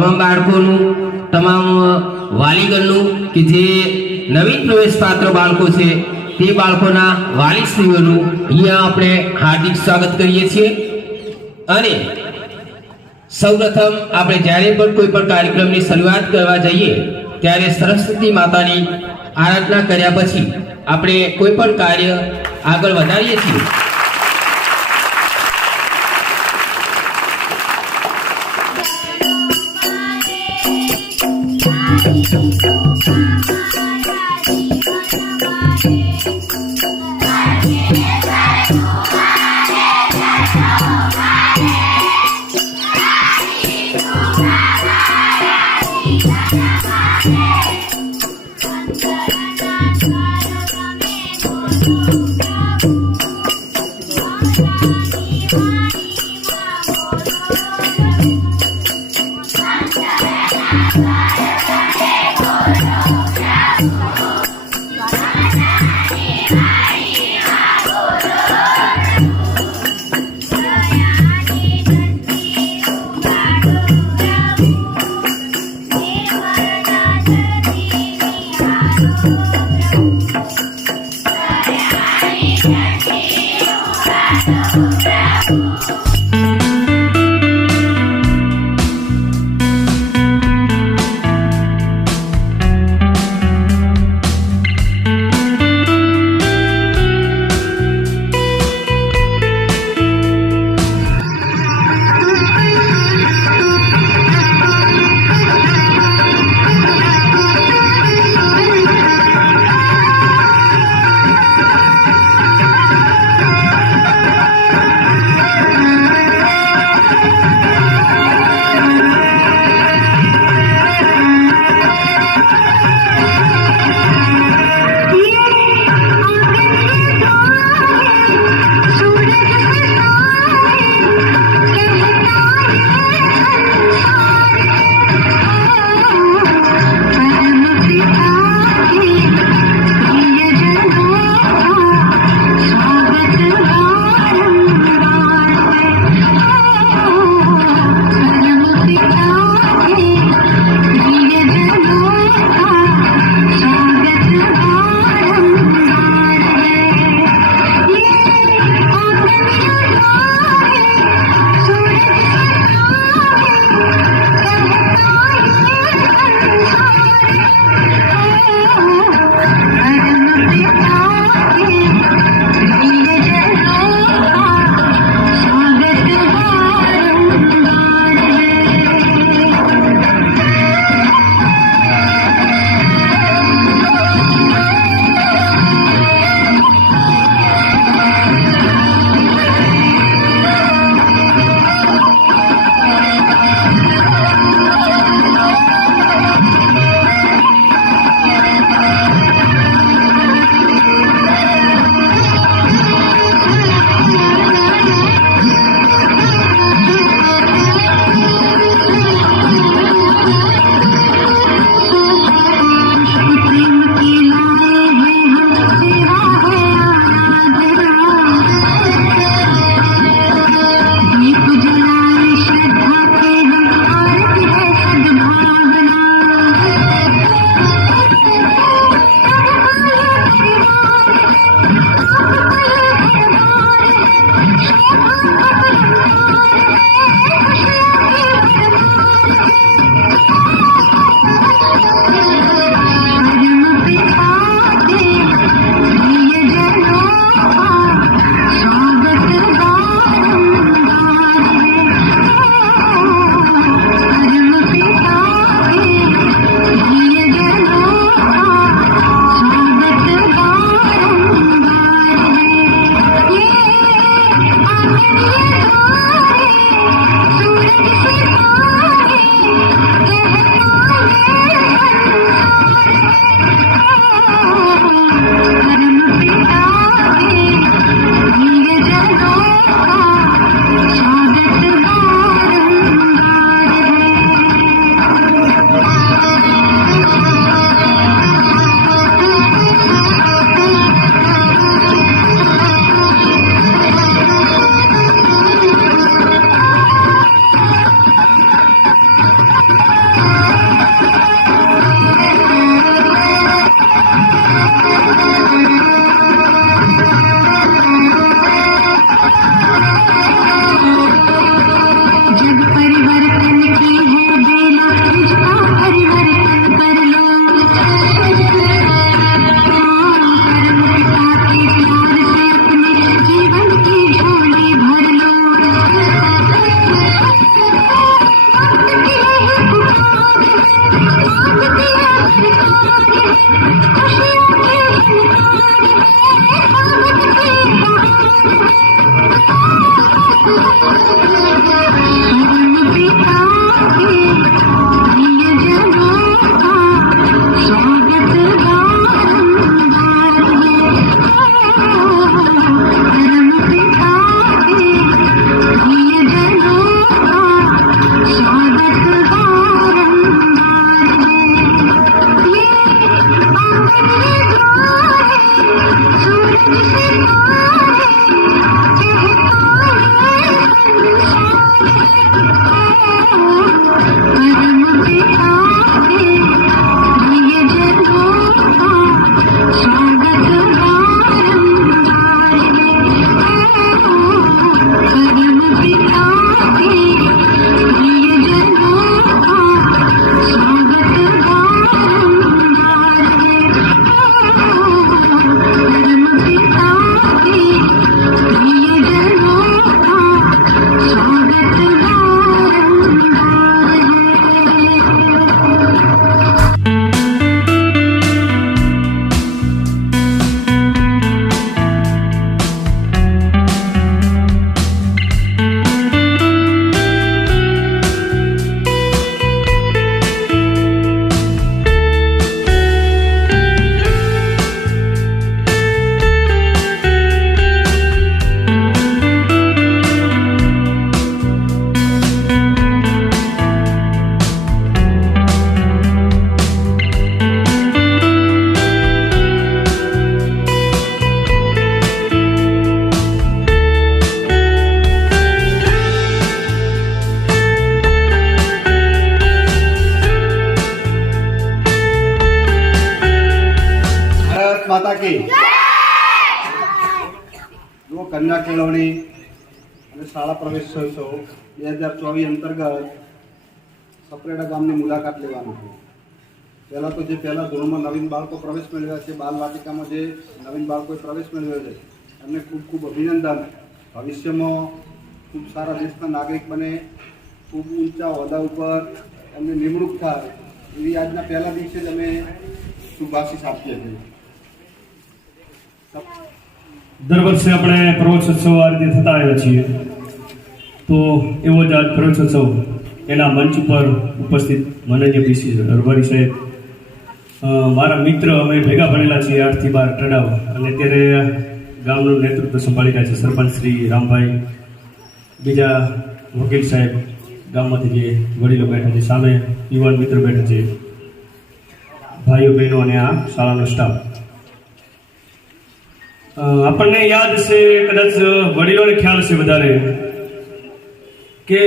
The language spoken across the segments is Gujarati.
તમામ બાળકોનું, તમામ વાલીગણનું કે જે નવીન પ્રવેશ પાત્ર બાળકો છે તે બાળકોના વાલીશ્રીઓનું અહીંયા આપણે હાર્દિક સ્વાગત કરીએ છીએ। અને સૌપ્રથમ આપણે જ્યારે પણ કોઈ પણ કાર્યક્રમની શરૂઆત કરવા જઈએ ત્યારે સરસ્વતી માતાની આરાધના કર્યા પછી આપણે કોઈ પણ કાર્ય આગળ વધારીએ છીએ। માતા કી જો કન્યા કેળવણી અને શાળા પ્રવેશોત્સવ 2024 અંતર્ગત સપરેડા ગામની મુલાકાત લેવાનું છે. પહેલાં તો જે પહેલા ધોરણમાં નવીન બાળકો પ્રવેશ મેળવ્યા છે, બાલ વાટિકામાં જે નવીન બાળકોએ પ્રવેશ મેળવ્યો છે એમને ખૂબ ખૂબ અભિનંદન. ભવિષ્યમાં ખૂબ સારા દેશના નાગરિક બને, ખૂબ ઊંચા હોદ્દા ઉપર એમની નિમણૂક થાય એવી આજના પહેલા દિવસે જ અમે શુભાશીષ આપીએ છીએ. દર વર્ષે આપણે પ્રવેશોત્સવ આ રીતે થતા આવ્યા છીએ, તો એવો જ આજ પ્રવેશોત્સવ એના મંચ ઉપર ઉપસ્થિત માનનીય પીસી રબારી સાહેબ, મારા મિત્ર, અમે ભેગા ભણેલા છીએ 8 થી 12 ટડાવ, અને અત્યારે ગામનું નેતૃત્વ સંભાળી રહ્યા છે સરપંચ શ્રી રામભાઈ, બીજા વકીલ સાહેબ, ગામમાંથી જે વડીલો બેઠા છે, સામે યુવાન મિત્ર બેઠા છે, ભાઈઓ બહેનો અને આ શાળાનો સ્ટાફ. આપણને યાદ છે, કદાચ વડીલોને ખ્યાલ છે વધારે, કે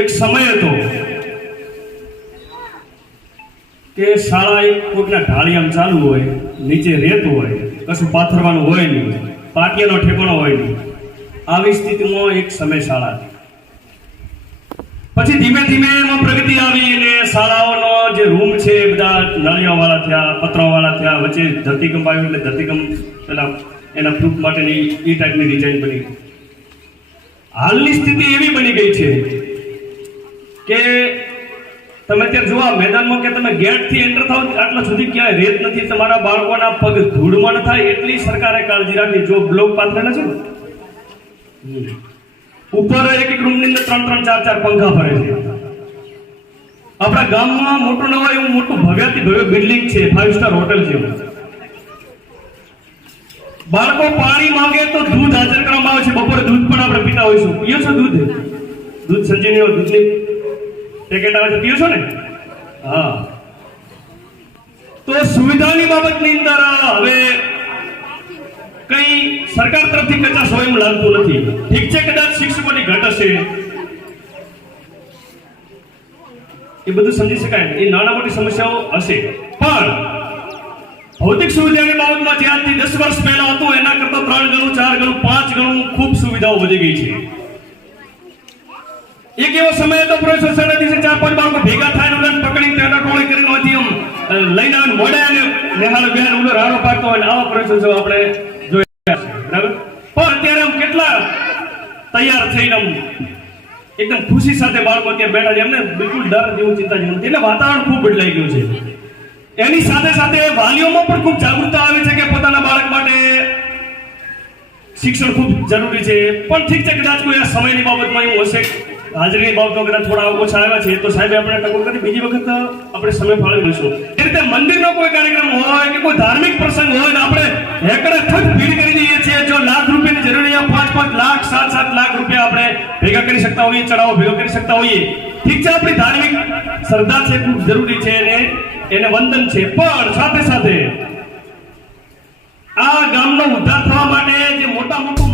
એક સમય હતો કે શાળા એક કોઈકના ઢાળિયામ ચાલુ હોય, નીચે રેત હોય, કશું પાથરવાનું હોય નહીં, પાટિયાનો ઠેકાણો હોય નહીં, આવી સ્થિતિમાં એક સમય શાળા હતી. પછી ધીમે ધીમે એમાં પ્રગતિ આવી અને શાળાઓનો જે રૂમ છે બધા નળિયાવાળા થયા, પતરાવાળા થયા, વચ્ચે ધરતીકંપ આવ્યો એટલે ધરતીકંપ પેલા એના પ્રૂફ માટેની એ ટાઈપની ડિઝાઇન બની. હાલની સ્થિતિ એવી બની ગઈ છે કે તમે ત્યાં જોવા મેદાનમાં કે તમે ગેટથી એન્ટર થાવ આટલા સુધી ક્યાંય રેત નથી, તમારા બાળકોના પગ ધૂળમાં ન થાય એટલી સરકારે કાળજી રાખી. જો બ્લોક પાથરેલા છે ને, ઉપર એક રૂમની અંદર 3-3, 4-4 પંખા ફરે છે. આપણા ગામમાં મોટું ન હોય એવું મોટું ભવ્યાથી ભવ્ય બિલ્ડિંગ છે, 5 સ્ટાર હોટલ છે. બાળકો પાણી માંગે તો દૂધ હાજર કરવામાં આવે છે. બપોરે દૂધ પણ આપણે પીતા હોઈશું. પીઓ છો દૂધ? દૂધ સંજીવની દૂધની પેકેટ આવે છે, પીઓ છો ને? હા. તો સુવિધાની બાબતની અંદર હવે કઈ સરકાર તરફથી કચાશ હોય એવું લાગતું નથી. ઠીક છે, કદાચ શિક્ષકોની ઘટ હશે, એ બધું સમજી શકાય, એ નાના મોટી સમસ્યાઓ હશે, પણ ભૌતિક સુવિધાની બાબતમાં જે આજથી 10 વર્ષ પહેલા હતું એના કરતા 3 ગણું, 4 ગણું, 5 ગણું ખૂબ સુવિધાઓ વધી ગઈ છે. એક એવો સમય હતો પ્રવેશોત્સવના દિવસે 4-5 બાળકો ભેગા થાય, ઉડાન પકડીને તેના ટોળી કરીને હોતી એમ લઈને આવે, મોડે અને નિહાળ બેન ઉલો રાડો પાડતો હોય, આવા પ્રવેશોત્સવ આપણે જોયા છે, બરાબર. પણ અત્યારે આમ કેટલા તૈયાર થઈને આમ એકદમ ખુશી સાથે બાળકો ત્યાં બેઠા છે, એમને બિલકુલ ડર જેવું, ચિંતા જેવું નથી. એટલે વાતાવરણ ખૂબ બદલાઈ ગયું છે. એની સાથે સાથે વાલીઓમાં પણ ખૂબ જાગૃતતા આવી છે કે પોતાના બાળક માટે શિક્ષણ ખૂબ જરૂરી છે. પણ ઠીક છે, કદાચ કોઈ આ સમયની બાબતમાં એવું હશે, હાજરીની બાબતમાં કદાચ થોડા ઓછા આવ્યા છે, તો સાહેબે આપણે ટકોર કરી બીજી વખત આપણે સમય ફાળવી લઈશું. એ રીતે મંદિરનો કોઈ કાર્યક્રમ હોય કે કોઈ ધાર્મિક પ્રસંગ હોય તો આપણે હેકડે ખત ભીડ કરી દઈએ છીએ. જો લાખ રૂપિયાની જરૂર હોય, 5-5 લાખ, 7-7 લાખ રૂપિયા આપણે ભેગા કરી શકતા હોઈએ, ચડાવો ભેગો કરી શકતા હોઈએ. ઠીક છે, આપણી ધાર્મિક શ્રદ્ધા છે, ખૂબ જરૂરી છે, એને વંદન છે, પણ સાથે સાથે આ ગામનો ઉદ્ધાર થવા માટે જે મોટા મોટું